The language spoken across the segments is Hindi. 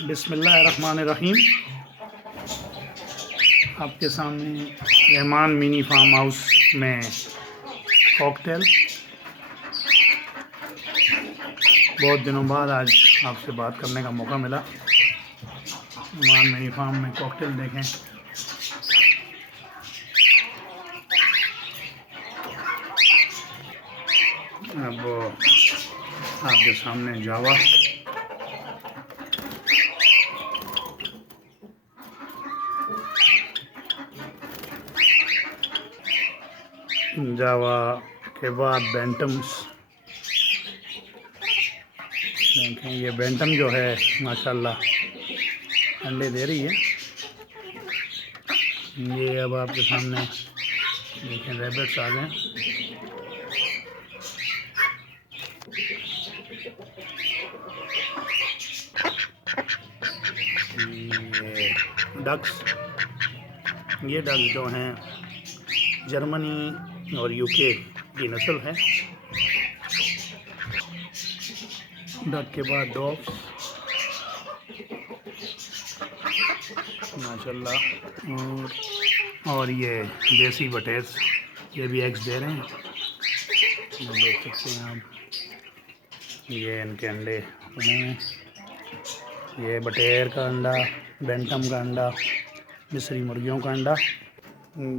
बिस्मिल्लाहिर्रहमानिर्रहीम। आपके सामने रहमान मिनी फार्म हाउस में कॉकटेल। बहुत दिनों बाद आज आपसे बात करने का मौका मिला। रहमान मिनी फार्म में कॉकटेल देखें। अब आपके सामने जावा के बाद बेंटम्स देखें। ये बेंटम जो है माशाल्लाह अंडे दे रही है। ये अब आपके सामने देखें रैबिट्स आ गए। ये डक्स जो हैं जर्मनी और यूके की नस्ल है। डक के बाद डॉग्स माशाल्लाह। और ये देसी बटेर्स, ये भी एग्स दे रहे हैं। देख सकते हैं आप, ये इनके अंडे बने हैं। ये बटेर का अंडा, बेंटम का अंडा, मिस्री मुर्गियों का अंडा।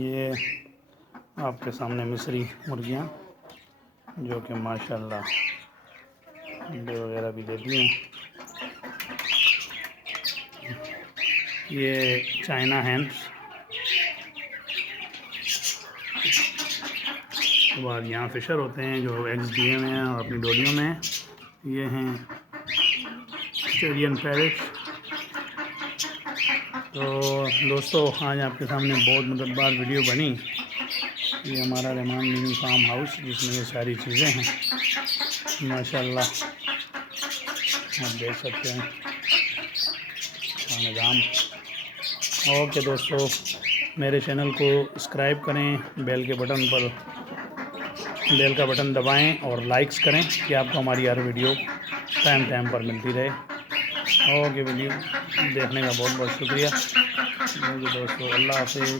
ये आपके सामने मिस्री मुर्गियाँ जो कि माशाल्लाह अंडे वगैरह भी देती हैं। ये चाइना हैंड्स। बाद यहाँ फिशर होते हैं जो एग्स दिए हुए हैं और अपनी डोलियों में। ये हैं ऑस्ट्रेलियन पैरेट्स। तो दोस्तों, आज आपके सामने बहुत मददगार वीडियो बनी। ये हमारा रहमान मिनी फार्म हाउस जिसमें ये सारी चीज़ें हैं माशाल्लाह, आप देख सकते हैं निज़ाम। ओके दोस्तों, मेरे चैनल को सब्सक्राइब करें, बेल का बटन दबाएं और लाइक्स करें कि आपको हमारी हर वीडियो टाइम पर मिलती रहे। ओके, वीडियो देखने का बहुत बहुत शुक्रिया। ओके दोस्तों, अल्लाह हाफिज़।